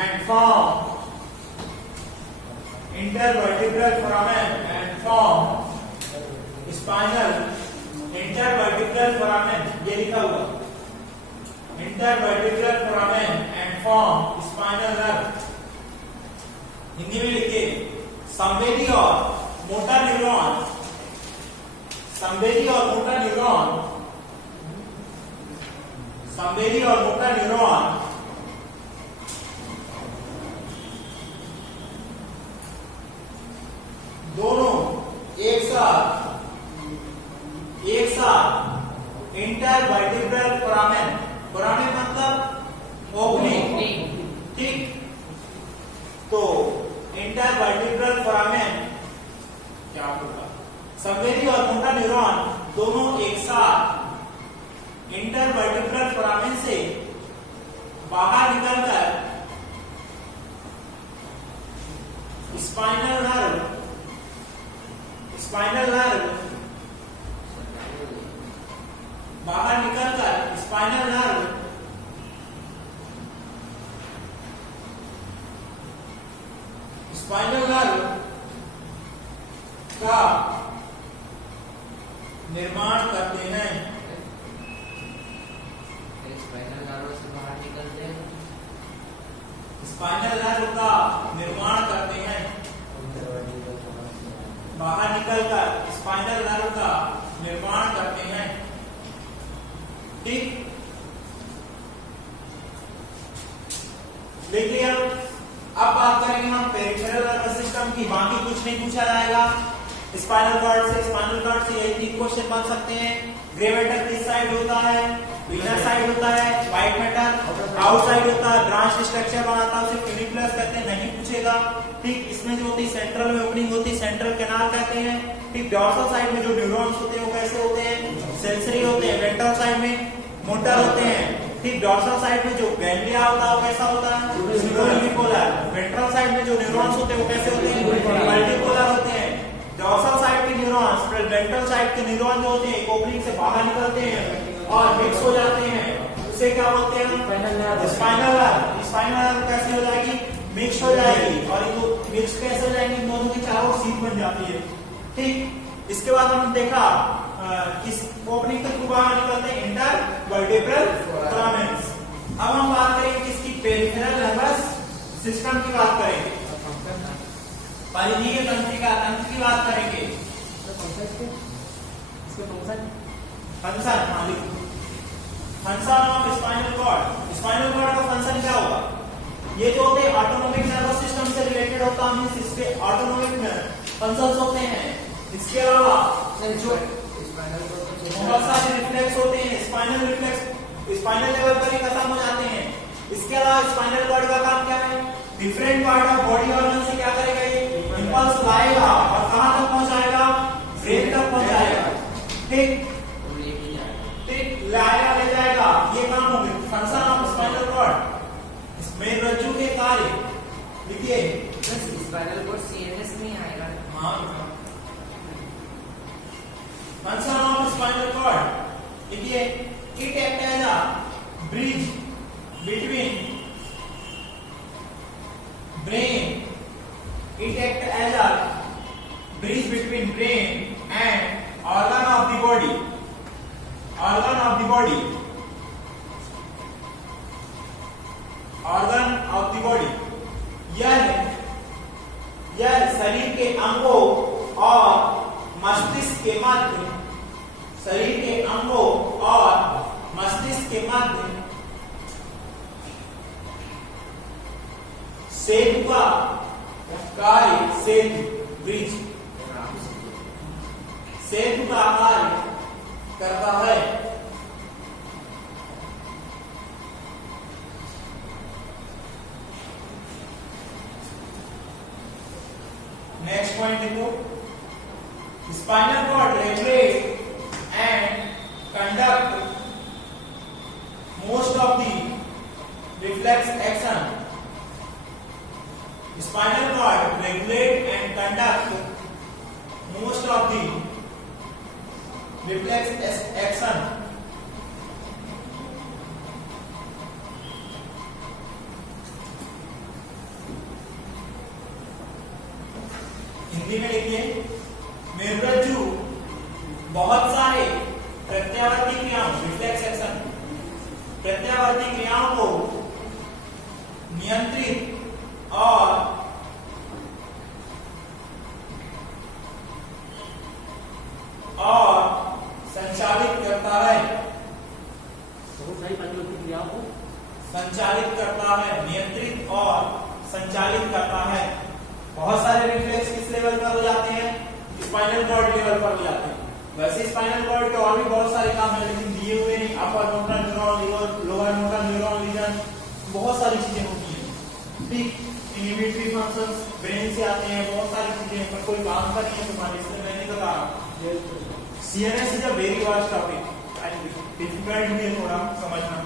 and form intervertebral foramen and form spinal intervertebral foramen, ये लिखा हुआ intervertebral foramen and form spinal nerve। Hindi में लिखिए संवेदी और motor neuron, संवेदी और motor neuron, संवेदी और मोटर न्यूरॉन दोनों एक साथ इंटरवर्टिब्रल फोरामेन, फोरामेन मतलब ओपनिंग, ठीक। तो इंटरवर्टिब्रल फोरामेन क्या होगा, संवेदी और मोटर न्यूरॉन दोनों एक साथ इंटरवर्टिब्रल फोरामेन से बाहर निकलकर स्पाइनल नर्व, स्पाइनल नर्व बाहर निकलकर स्पाइनल नर्व स्पाइनल नर्व का निर्माण करते हैं, स्पाइनल नर्व से बाहर निकलते हैं, स्पाइनल नर्व का निर्माण करते हैं, बाहर निकलकर स्पाइनल नर्व का निर्माण करते हैं, ठीक। देखिए अब बात करेंगे हम पेरिफेरल नर्वस सिस्टम की, बाकी कुछ नहीं पूछा जाएगा। स्पाइनल कॉर्ड से यही तीन क्वेश्चन बन सकते हैं। ग्रे मैटर किस साइड होता है, इनर साइड होता है, व्हाइट मैटर आउट साइड होता है, ब्रांच स्ट्रक्चर बनाता है उसे फ्यूनिकुलस कहते हैं, नहीं पूछेगा, ठीक। इसमें जो होती है सेंट्रल में ओपनिंग होती है, सेंट्रल कैनाल कहते हैं, ठीक। डॉर्सल साइड में जो न्यूरॉन्स होते हैं वो कैसे होते हैं, सेंसरी होते हैं, वेंट्रल साइड में मोटर होते हैं, ठीक। डॉर्सल साइड में जो गैंग्लिया होता है वो कैसा होता है, यूनिपोलर। वेंट्रल साइड में जो न्यूरॉन्स होते हैं वो कैसे होते हैं, मल्टीपोलर होते हैं। डॉर्सल साइड के न्यूरॉन्स वेंट्रल साइड के न्यूरॉन जो होते हैं ओपनिंग से बाहर निकलते हैं और मिक्स हो जाते हैं, उसे क्या बोलते हैं, स्पाइनल नर्व। स्पाइनल नर्व कैसे हो जाएगी, मिक्स हो जाएगी, और ये मिक्स कैसे हो जाएंगे, दोनों की चारों सीट बन जाती है, ठीक। इसके बाद हम देखा किस ओपनिंग के थ्रू बाहर निकलते हैं, इंटरवर्टिब्रल फोरामेन्स। अब हम बात करेंगे किसकी, पेरिफेरल नर्वस सिस्टम की बात करेंगे। परिधीय तंत्रिका तंत्र की बात करेंगे। Function function of spinal cord. Spinal cord का फंक्शन क्या होगा? ये जो होते हैं ऑटोनोमिक नर्वस सिस्टम से रिलेटेड होता है, मींस इसके ऑटोनोमिक फंक्शंस होते हैं। इसके अलावा बहुत सारे रिफ्लेक्स होते हैं। स्पाइनल रिफ्लेक्स स्पाइनल लेवल पर ही खत्म हो जाते हैं। इसके अलावा स्पाइनल कॉर्ड का काम क्या है? Different part of body organ से क्या करेगा? ये इंपल्स लाएगा और कहां तक पहुंचाएगा? ब्रेन तक पहुंचाएगा। ठीक ठीक, लाएगा, ले जाएगा। ये काम हो गया फंक्शन ऑफ स्पाइनल कॉर्ड। इसमें रज्जु के कार्य देखिए, स्पाइनल कॉर्ड सीएनएस में आएगा। हाँ, फंक्शन ऑफ स्पाइनल कॉर्ड देखिए, it act as a bridge between brain, it act as a bridge between brain and organ of the body, organ of the body, organ of the body. यह शरीर के अंगों और मस्तिष्क के मध्य, शरीर के अंगों और मस्तिष्क के मध्य सेतु का कार्य, सेतु ब्रिज, सेतु का कार्य करता है। नेक्स्ट पॉइंट देखो, spinal cord regulate and conduct most of the reflex action. Spinal cord regulate and conduct most of the reflex action. Hindi में लिखिए, मेरुरज्जु बहुत सारे प्रत्यावर्ती क्रियाओं, रिफ्लेक्स एक्शन, प्रत्यावर्ती क्रियाओं को नियंत्रित और संचालित करता है। बहुत सारी प्रतिवर्ती क्रियाओं को संचालित करता है, नियंत्रित और संचालित करता है। बहुत सारे रिफ्लेक्स किस लेवल पर हो जाते हैं? स्पाइनल कॉर्ड लेवल पर हो जाते हैं। वैसे स्पाइनल कॉर्ड के और भी बहुत सारे काम है, लेकिन दिए हुए नहीं। Upper motor neuron, lower motor neuron region, बहुत सारी चीजें होती हैं। ठीक, इनहिबिटरी फंक्शंस ब्रेन से आते हैं, बहुत सारी चीजें हैं, पर कोई काम का नहीं है तुम्हारे, इसलिए मैंने तो कहा CNS is a very vast topic, difficult भी है थोड़ा समझना।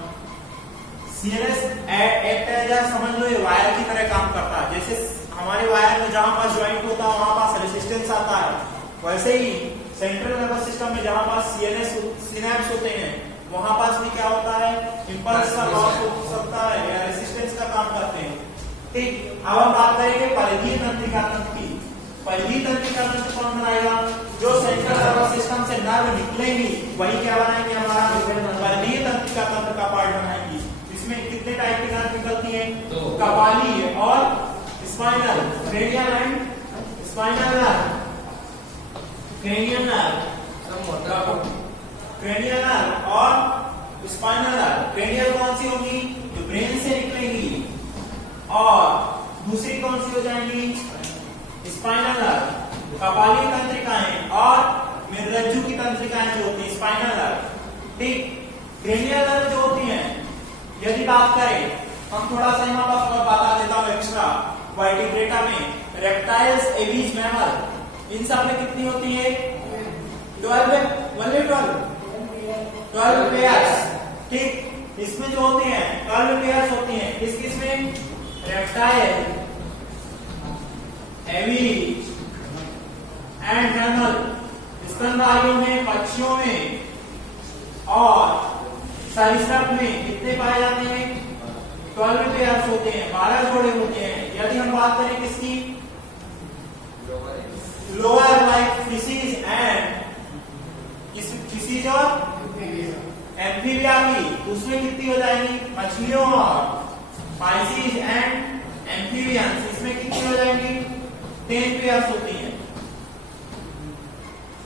सीएनएस एक्ट एज अ, समझ लो, ये वायर की तरह काम करता है। जैसे हमारे वायर में जहां पास ज्वाइंट होता है वहां पास रेजिस्टेंस आता है, वैसे ही सेंट्रल नर्वस सिस्टम में जहां पास सीएनएस सिनेप्स होते हैं वहां पास भी क्या होता है? इंपल्स का लॉस हो सकता है या रेजिस्टेंस का काम करते हैं। ठीक, अब हम बात करेंगे परिधीय तंत्रिका तंत्र की। परिधीय तंत्रिका तंत्र कौन बनाएगा? जो सेंट्रल नर्वस सिस्टम से नर्व निकलेंगी वही क्या बनाएंगे? हमारा परिधीय तंत्रिका तंत्र का पार्ट बनाएंगी। इसमें कितने टाइप की नर्व निकलती है? कपाली और spinal, cranial and spinal nerve, cranial nerve, cranial nerve और स्पाइनल नर्व। क्रेनियल कौन सी होगी? जो ब्रेन से निकलेंगी, और दूसरी कौन सी हो जाएंगी? Spinal nerve. कपाली तंत्रिकाएं और मेरुरज्जु की तंत्रिकाएं जो होती है स्पाइनल नर्व। ठीक, क्रेनियल नर्व जो होती है, यदि बात करें, हम थोड़ा सा यहाँ पर बता देता हूँ एक्स्ट्रा। वर्टिब्रेटा में, रेप्टाइल्स, एवीज, मैमल, इन सब में कितनी होती है? 12 पेयर्स। ठीक, इसमें जो होते हैं 12 पेयर्स होती हैं। किस में? Reptile, aves and mammal. स्तनधारियों में, पक्षियों में और सरीसृप में कितने पाए जाते हैं? 12 पेयर्स होते हैं, 12 जोड़े होते हैं। यदि हम बात करें किसकी? Lower like fishes and fishes और एम्फीबिया की, उसमें कितनी हो जाएंगी? मछलियों और फाइसीज एंड एम्फीबियंस, इसमें कितनी हो जाएंगी? 10 पेयर्स होती हैं।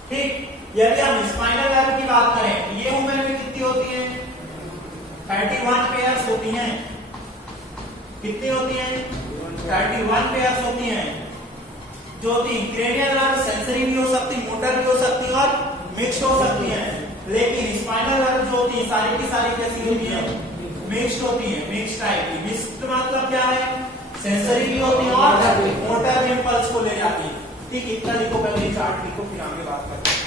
ठीक, यदि हम स्पाइनल नर्व की बात करें, ये ह्यूमन में कितनी होती हैं? 31 पेयर्स होती हैं। कितनी होती हैं? 31 पेयर्स होती हैं। जो होती है क्रेनियल नर्व सेंसरी भी हो सकती, मोटर भी हो सकती और मिक्स्ड हो सकती हैं। लेकिन स्पाइनल नर्व जो होती है सारी की सारी कैसी होती है? मिक्स्ड होती है, मिक्स्ड टाइप की। मिक्स्ड मतलब क्या है? सेंसरी भी होती है और मोटर इंपल्स को ले जाती है। ठीक, इतना लिखो, पहले ये चार्ट लिखो, फिर आगे बात करते हैं।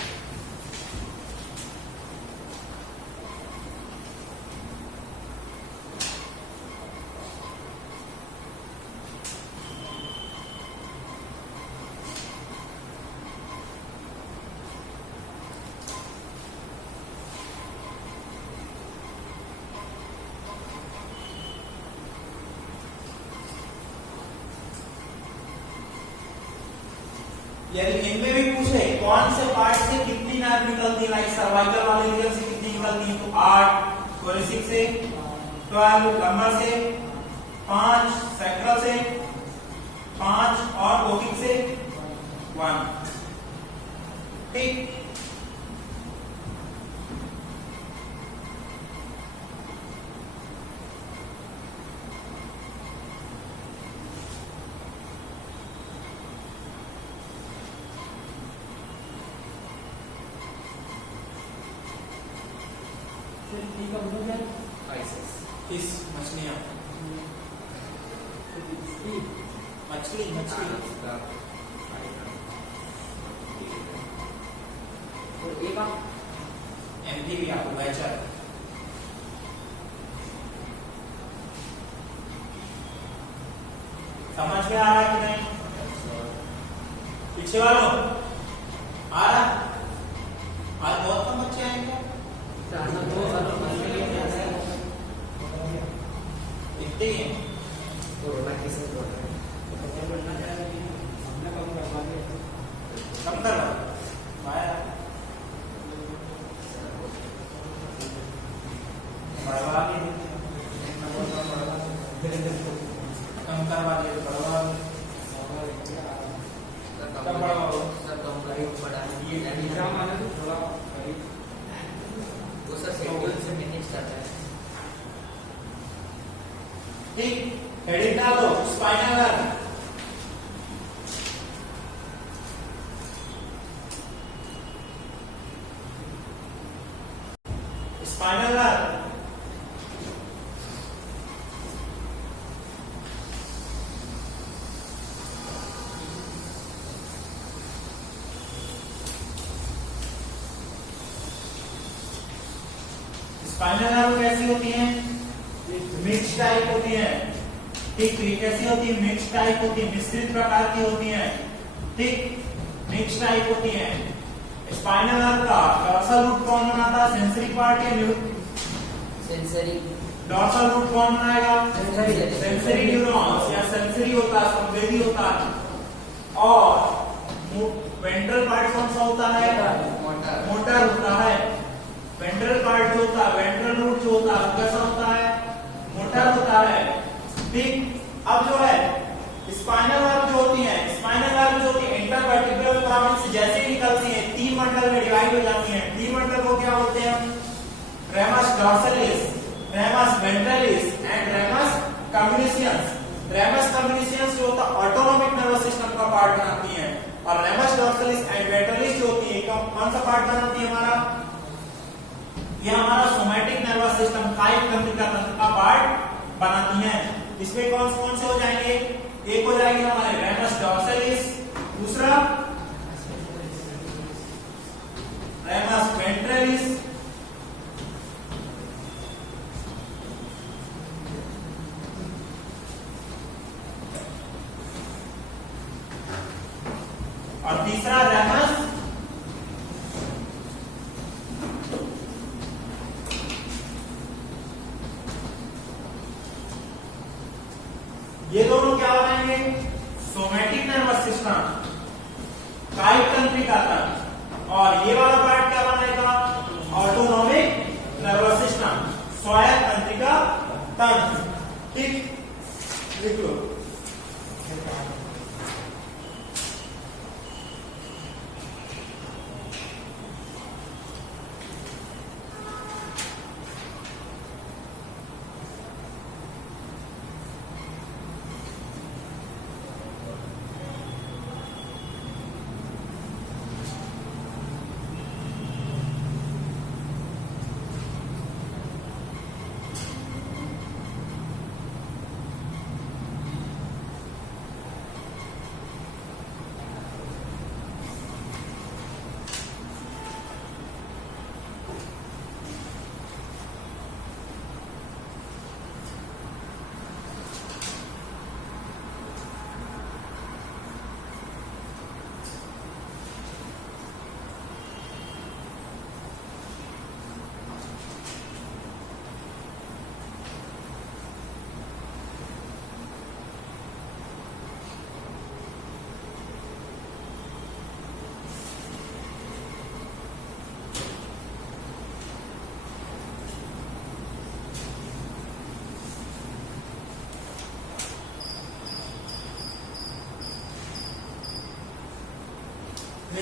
यदि इनमें भी पूछे कौन से पार्ट से कितनी नर्व निकलती है, लाइक सर्वाइकल वाले रीजन से कितनी निकलती है, तो 8, थोरेसिक से 12, लंबर से 5, सैक्रल से 5 और कोकिक से 1। ठीक, फिश मछलियां, मछली मछली एमपीवी आपको बैचर। समझ में आ रहा है कि नहीं? पीछे वालों आ रहा? आज बहुत कम बच्चे आएंगे, इतने ही हैं। कम कर ठीक, हेडिंग डाल दो, spinal nerve. Spinal nerve spinal nerve कैसी होती है? मिक्स टाइप होती है। ठीक, कैसी होती है? मिक्स टाइप होती है, मिश्रित प्रकार की होती है। ठीक, मिक्स टाइप होती है। स्पाइनल नर्व का डॉर्सल रूट कौन बनाता है? सेंसरी पार्ट या सेंसरी? डॉर्सल रूट कौन बनाएगा? सेंसरी न्यूरॉन्स या सेंसरी होता है, संवेदी होता है। और वेंट्रल पार्ट कौन सा होता है? मोटर होता है। वेंट्रल पार्ट जो होता है, वेंट्रल रूट जो होता है, कैसा होता है? मोटर होता है। ठीक, अब जो है स्पाइनल नर्व जो होती है, स्पाइनल नर्व जो होती है इंटरवर्टिब्रल फोरामेन से जैसे ही निकलती है 3 मंडल में डिवाइड हो जाती है। 3 मंडल को क्या बोलते हैं? Ramus dorsalis, ramus ventralis and ramus communicans. Ramus communicans जो होता है ऑटोनोमिक नर्वस सिस्टम का पार्ट बनाती है, और रेमस डॉर्सलिस एंड वेंट्रलिस जो होती है कौन सा पार्ट बनाती है? हमारा ये हमारा सोमैटिक नर्वस सिस्टम, कायिक तंत्रिका तंत्र का पार्ट बनाती हैं। इसमें कौन कौन से हो जाएंगे? एक हो जाएगी हमारे रेमस डॉर्सलिस, दूसरा रेमस वेंट्रलिस, और तीसरा रेमस ये दोनों क्या बनाएंगे? सोमैटिक नर्वस सिस्टम, कायिक तंत्रिका तंत्र। और ये वाला पार्ट क्या बनाएगा? ऑटोनोमिक नर्वस सिस्टम, स्वायत्त तंत्रिका तंत्र। ठीक, लिख लो।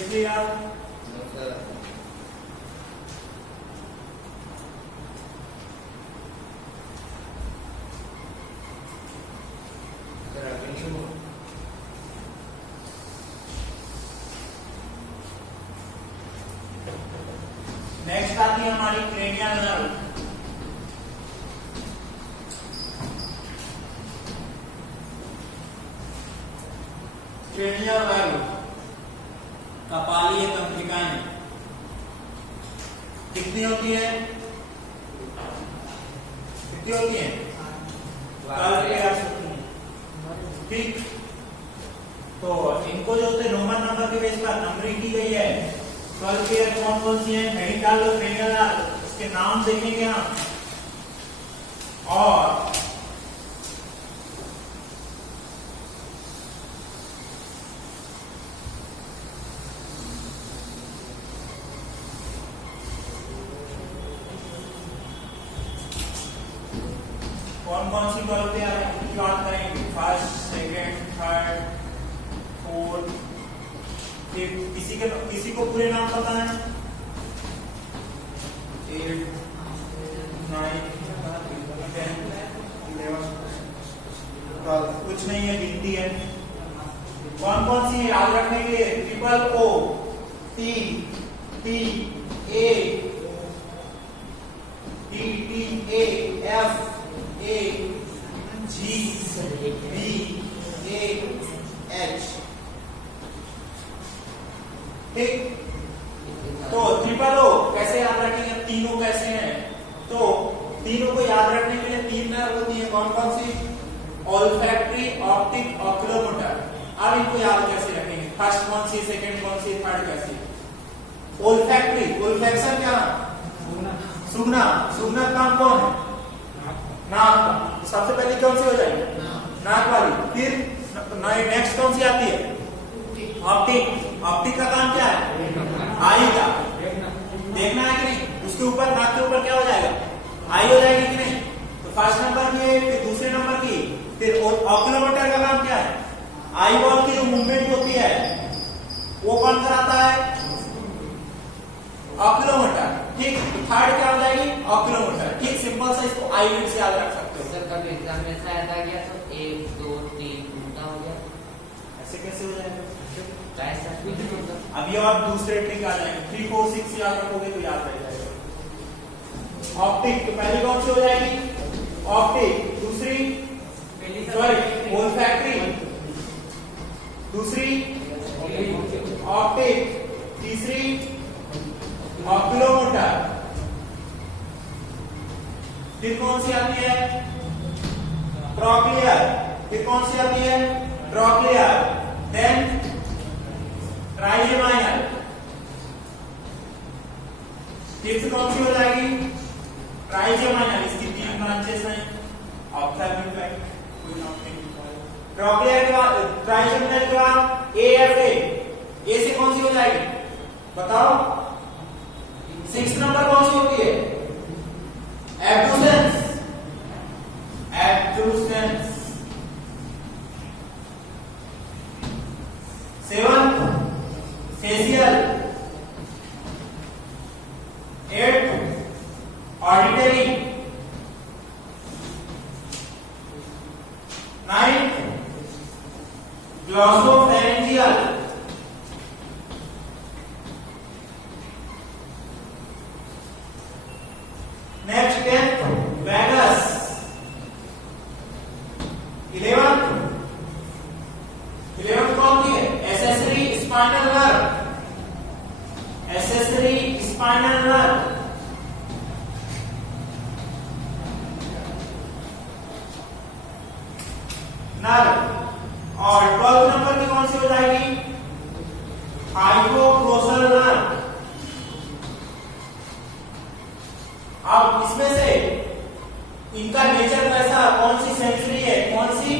क्लियर? नेक्स्ट आती है हमारी क्रेनियल नर्व। क्रेनियल नर्व कपालीय तंत्रिकाएं कितनी होती है? कितनी होती है? ठीक, तो इनको जो होते रोमन नंबर के बेस पर नंबरिंग की गई है। 12 पेयर कौन कौन सी है? हेडिंग डाल लो, क्रेनियल नर्व, इसके नाम देखेंगे हम। और कौन कौन सी बल पे बात करेंगे? First, second, third, fourth, fifth. किसी को पूरे नाम पता है? 8, 9, 10, 11, 12। कुछ नहीं है, गिनती है। कौन कौन सी याद रखने के लिए? ट्रिपल ओ, टी, टी, ए, टी, टी, ए, एफ, ए, जी, बी, ए, एच। ठीक, तो ट्रिपल ओ कैसे याद रखेंगे? तीनों कैसे हैं? तो तीनों को याद रखने के लिए 3 नर्व होती है। कौन कौन सी? Olfactory, optic, oculomotor. अब इनको याद कैसे रखेंगे? फर्स्ट कौन सी, सेकंड कौन सी, थर्ड कैसी? ऑल्फैक्टरी, ऑल्फैक्शन क्या? सूंघना। सूंघना काम कौन है? नाक। सबसे पहले कौन सी हो जाएगी? नाक वाली। फिर नेक्स्ट कौन सी आती है? ऑप्टिक। ऑप्टिक का काम क्या है? आई का देखना है कि नहीं? उसके ऊपर, नाक के ऊपर क्या हो जाएगा? आई हो जाएगी कि नहीं? तो फर्स्ट नंबर की है, फिर दूसरे नंबर की, फिर ऑक्यूलोमोटर का काम क्या है? आई बॉल की जो मूवमेंट होती है वो कौन कराता है? ऑक्यूलोमोटर। ठीक, तो थर्ड क्या हो जाएगी? ऑक्यूलोमोटर। ठीक, सिंपल सा, इसको आईलिड से याद रख सकते हो। सर कभी एग्जाम में ऐसा याद आ गया तो 1, 2, 3 उल्टा हो गया, ऐसे कैसे हो जाएगा? चाहे सच भी नहीं होता। अभी और दूसरे ट्रिक आ जाएंगे। 3, 4, 6 याद रखोगे तो याद रह जाएगा। ऑप्टिक, तो पहली कौन सी हो जाएगी? ऑप्टिक। दूसरी, सॉरी, ओल्फैक्टरी। दूसरी ऑप्टिक। तीसरी ऑक्यूलोमोटर। फिर कौन सी आती है? ट्रॉक्लियर। फिर कौन सी आती है? ट्रॉक्लियर। Then trigeminal. फिफ्थ कौन सी हो जाएगी? ट्राइजेमाइनल। इसकी 3 ब्रांचेस हैं, ऑप्थेल्मिक है, कोई नाम नहीं। ट्रॉक्लियर के बाद, ट्राइजेमाइनल के बाद एएफए। ए से कौन सी हो जाएगी? बताओ। 6 नंबर कौन सी होती है? Abducens. Abducens. 7 facial. 8 auditory. 9 glossopharyngeal. Next 10th vagus. 11th कौन सी है? Accessory spinal nerve. Accessory spinal nerve. और 12th नंबर की कौन सी हो जाएगी? हाइपोक्लोसल नर्व। अब इसमें से इनका नेचर कैसा, कौन सी सेंसरी है, कौन सी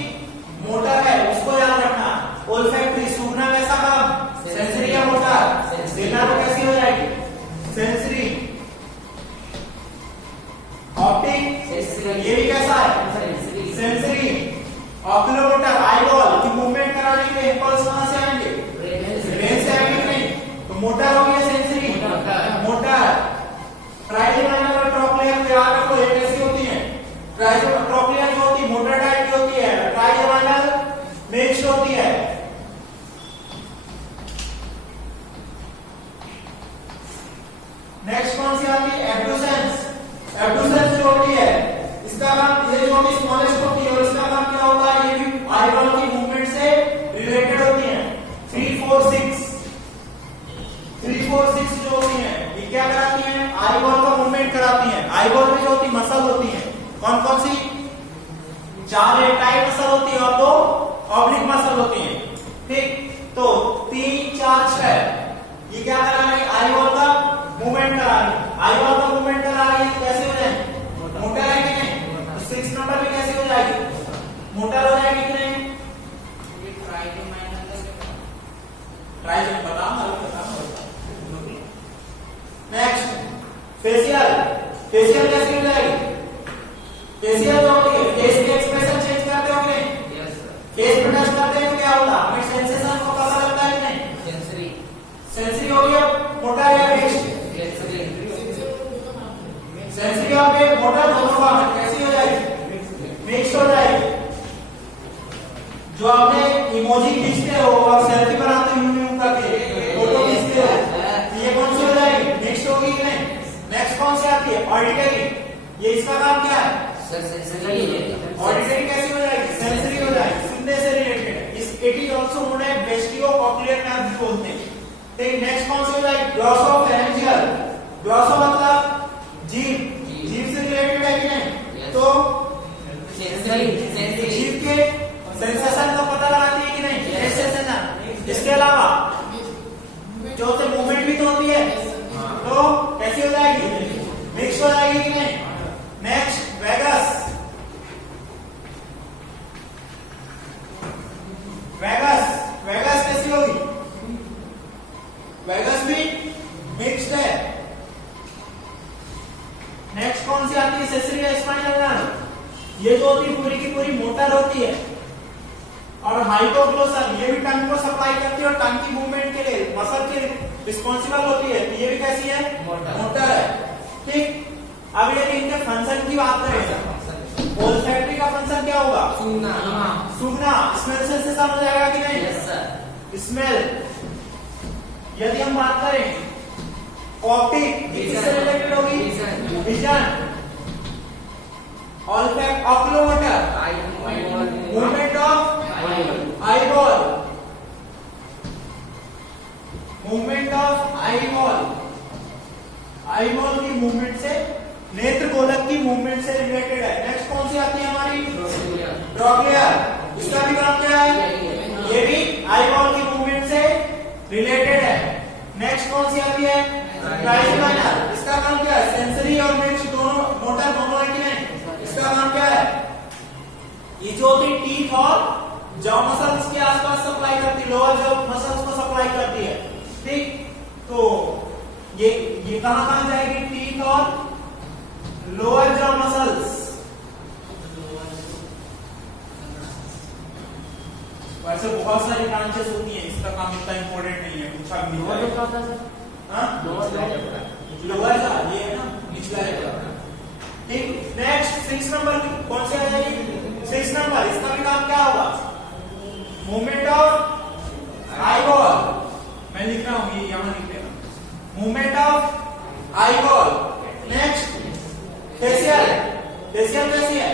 मोटर है, उसको याद रखना। ओल्फैक्टरी, सूंघना कैसा काम? सेंसरी या मोटर? देखना तो कैसी हो जाएगी? सेंसरी। ऑप्टिक, ये भी कैसा है? सेंसरी। ऑक्यूलोमोटर, आई बॉल की मूवमेंट कराने के लिए इंपल्स कहां से आएंगे? ब्रेन से आएंगे कि नहीं? आई बॉल का मूवमेंट कराती हैं। आई बॉल में जो होती मसल होती है कौन कौन सी? 4 रेप्टाइल मसल होती है और 2 ऑब्लिक मसल होती है। ठीक, तो 3 4 6 ये क्या करा रहे हैं? आई बॉल का मूवमेंट करा रही है। आई बॉल का मूवमेंट करा रही है, कैसे हो जाए? मोटर है कि नहीं? 6 नंबर पे कैसे हो जाएगी? मोटर हो जाएगी कि नहीं? ट्राई बता नेक्स्ट फेशियल। फेशियल कैसे हो जाएगी? फेशियल जो होती है फेस की एक्सप्रेशन चेंज करते हो कि नहीं? Yes sir. फेस पे टच करते हैं तो क्या होगा? हमें सेंसेशन को पता लगता है कि नहीं? सेंसरी। सेंसरी हो गया मोटर या मिक्स्ड? सेंसरी। सेंसरी और पे मोटर दोनों का कैसी हो जाएगी? मिक्स हो जाएगी। जो आपने इमोजी खींचते हो और सेल्फी बनाते हो यूं करके फोटो खींचते हो, ये कौन सी हो जाएगी? मिक्स होगी कि नहीं? नेक्स्ट कौन सी आती है? ऑडिटरी। ये इसका काम क्या है? Sir sensory. ऑडिटरी कैसी हो जाएगी? सेंसरी हो जाएगी, सुनने से रिलेटेड है। इस it is also known as vestibulocochlear nerve भी बोलते हैं। ठीक, नेक्स्ट कौन सी हो जाएगी? ग्लॉसोफेरेंजियल। ग्लॉसो मतलब जीभ। जीभ से रिलेटेड है कि नहीं? तो सेंसरी। जीभ के सेंसेशन का पता लगाती है कि नहीं? सेंसेशन। इसके अलावा चौथे मूवमेंट भी तो होती है, तो कैसी हो जाएगी? मिक्स हो जाएगी कि नहीं? Next vagus. वेगस वेगस कैसी होगी? वेगस भी मिक्स्ड है। नेक्स्ट कौन सी आती है? Cerebral spinal nerve. ये जो होती है पूरी की पूरी मोटर होती है। और हाइपोग्लोसस ये भी टंग को सप्लाई करती है और टंग की मूवमेंट के लिए मसल की रिस्पॉन्सिबल होती है। ये भी कैसी है? मोटर है। ठीक, अब यदि इनके फंक्शन की बात करें, ओल्फैक्टरी का फंक्शन क्या होगा? सूंघना। सूंघना। स्मेल सेंसेशन हो जाएगा कि नहीं? Yes sir. स्मेल। यदि हम बात करें ऑप्टिक, किससे रिलेटेड होगी? Vision. Olfactory oculomotor, movement of eyeball. Movement of eyeball. Eyeball की मूवमेंट से, नेत्र गोलक की मूवमेंट से रिलेटेड है। नेक्स्ट कौन सी आती है हमारी? ट्रोक्लियर। इसका भी काम क्या है? ये भी आई बॉल की मूवमेंट से रिलेटेड है। नेक्स्ट कौन सी आती है? ट्राइस्पाइनल। इसका काम क्या है? सेंसरी और मिक्स दोनों, मोटर दोनों है कि नहीं? इसका काम क्या है? ये जो होती टीथ और जॉ मसल्स के आसपास सप्लाई करती है, लोअर जॉ मसल्स को सप्लाई करती है। ठीक, तो ये कहां जाएगी? टीथ और लोअर जॉ मसल्स। वैसे बहुत सारी ब्रांचेस होती हैं, इसका काम इतना इंपॉर्टेंट नहीं है, पूछा भी नहीं है। हाँ, लोअर जॉ ये है ना, निचला है। ठीक, नेक्स्ट 6 नंबर कौन सी आ जाएगी? 6 नंबर। इसका भी काम क्या होगा? Movement of eye ball. मैं लिख रहा हूं, ये यहां लिख लेना। Movement of eye ball. Next facial. Facial कैसी है?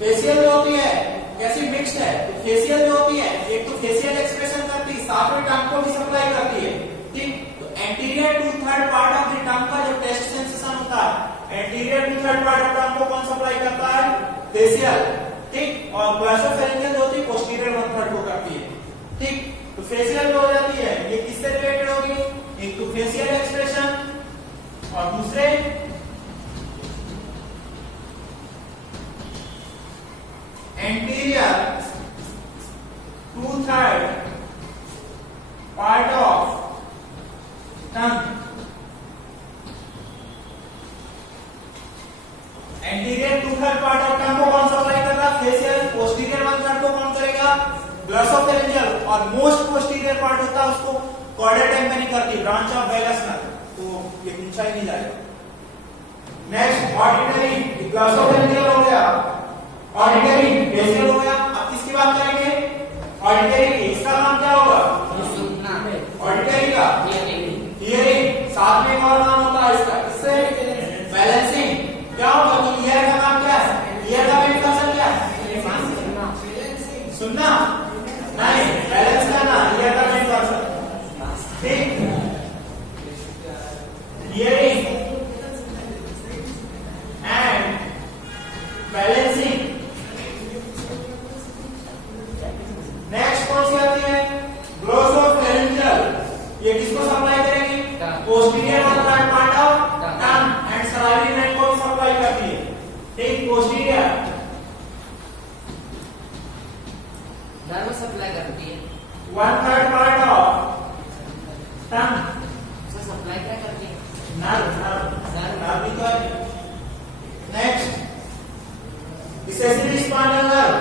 फेशियल जो होती है कैसी? मिक्स्ड है। तो फेशियल जो होती है एक तो फेशियल एक्सप्रेशन करती है, साथ में टंग को भी सप्लाई करती है। ठीक, तो anterior two third part of the tongue का जो टेस्ट सेंसेशन होता है, anterior two third part of tongue को कौन सप्लाई करता है? फेशियल। ठीक, और ग्लॉसोफेरेंजियल जो होती है पोस्टीरियर वन थर्ड को करती है। ठीक, तो फेशियल जो हो जाती है ये किससे रिलेटेड होगी? एक तो फेशियल एक्सप्रेशन और दूसरे anterior two third part of tongue. Anterior two third part of tongue को कौन सप्लाई कर रहा है? फेशियल। पोस्टीरियर वन थर्ड को कौन करेगा? ग्लॉसोफेरेंजियल। और मोस्ट पोस्टीरियर पार्ट होता है उसको कॉर्डा टेम्पनी करती है, ब्रांच ऑफ वेगस नर्व। तो ये पूछा ही नहीं जाएगा। Next auditory. ग्लॉसोफेरेंजियल हो गया, ऑडिटरी फेशियल हो गया। अब किसकी बात करेंगे? ऑडिटरी की। इसका नाम क्या होगा? ऑडिटरी का हियरिंग। साथ में एक और नाम होता है इसका, इससे बैलेंसिंग। क्या होगा कि ईयर का काम क्या है? ईयर का मेन फंक्शन क्या है? सुनना नहीं, बैलेंस करना। ईयर का मेन फंक्शन। ठीक, हियरिंग स्पाइनल नर्व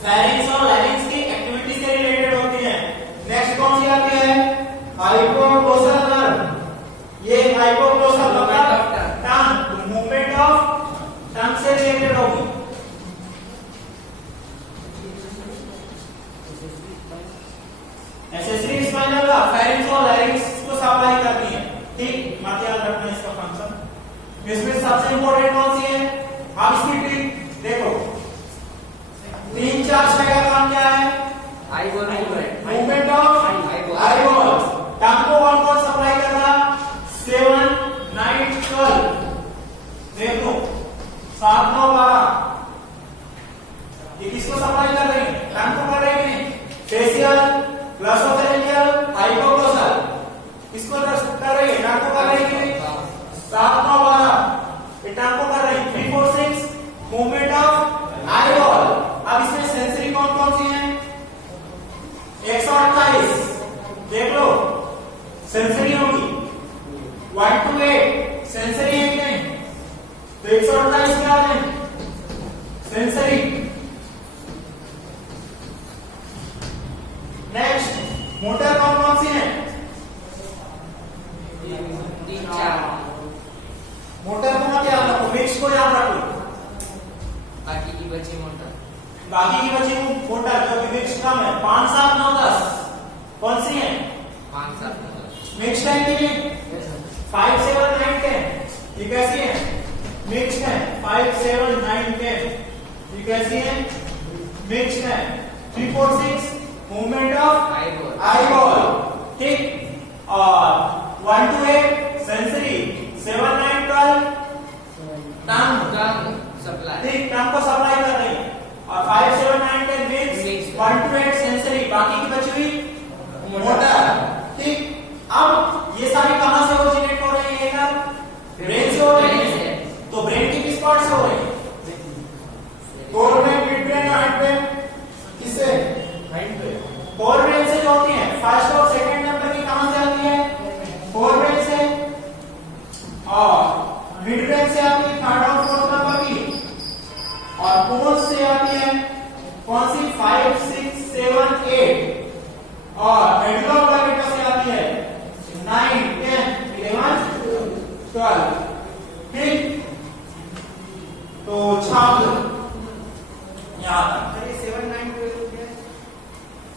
फेरिंक्स और लैरिंक्स की एक्टिविटी से रिलेटेड होती है। नेक्स्ट कौन सी आती है? Hypoglossal nerve. ये हाइपोग्लोसल मतलब टंग, मूवमेंट ऑफ टंग से रिलेटेड होगी। एक्सेसरी स्पाइनल का फेरिंक्स और लैरिंक्स को सप्लाई करती है। ठीक, मत याद रखना इसका फंक्शन। इसमें सबसे इंपॉर्टेंट कौन सी है? आप इसकी ट्रिक देखो, 3-4 का काम क्या है? Eyeball movement of eyeball. Tongue को कौन कौन सप्लाई कर रहा? 7, 9, 12। देखो 7, 9, 12 ये किसको सप्लाई कर रहे हैं? टंग को कर रहे हैं। फेशियल, ग्लॉसोफेरिंजियल, हाइपोग्लोसल किसको कर रही है? टंग को कर रही है। 7, 9, 12 ये टंग को कर रही है। 3, 4, 6 मूवमेंट ऑफ आई बॉल। अब इसमें सेंसरी कौन कौन सी है? 128 देख लो, सेंसरी होगी। 1 to 8 सेंसरी है कि नहीं? तो 128 क्या है? सेंसरी। नेक्स्ट मोटर कौन कौन सी है? 3-4 मोटर को मत याद रखो, मिक्स को याद रखो। बाकी की बची मोटर, बाकी की बची मोटर जो कि मिक्स कम है। 5, 7, 9, 10 कौन सी है? 5-7 मिक्स है कि नहीं? 5, 7, 9, 10 ये कैसी है? मिक्स है। 5, 7, 9, 10 ये कैसी है? मिक्स है। 3, 4, 6 मूवमेंट ऑफ आई बॉल। ठीक, और 1 to 8 सेंसरी, 7, 9, 12 टंग सप्लाई। ठीक, टंग को सप्लाई कर रही है। और 5, 7, 9, 10 मिक्स, 1 to 8 सेंसरी, बाकी की बची हुई मोटर। ठीक, अब ये सारी कहां से ओरिजिनेट हो रही है? ब्रेन से हो रही है। तो ब्रेन की किस पार्ट से हो रही है? Forebrain, midbrain, hindbrain. किससे? Hindbrain. कोर ब्रेन से जो होती है, फर्स्ट और सेकंड नंबर की कहां से आती है? कोर ब्रेन से। और मिड ब्रेन से आती है थर्ड और फोर्थ नंबर की। और पोन्स से आती है कौन सी? 5, 6, 7, 8। और मेडुला ऑब्लिंगुटा से आती है 9, 10, 11, 12। ठीक, तो छाप लो यहां तक। 7, 9, 12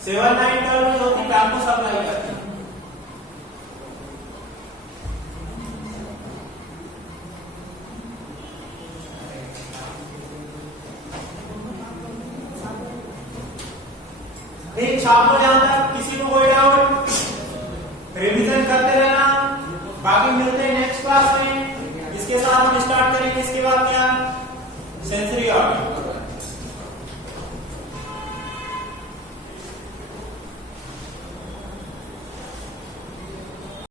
7, 9, 12 जो कि टंग को सप्लाई करती है। एक छाप लो यहां तक। किसी को कोई डाउट? रिवीजन करते रहना। बाकी मिलते हैं नेक्स्ट क्लास में। इसके साथ हम स्टार्ट करेंगे इसके बाद क्या? Sensory organ.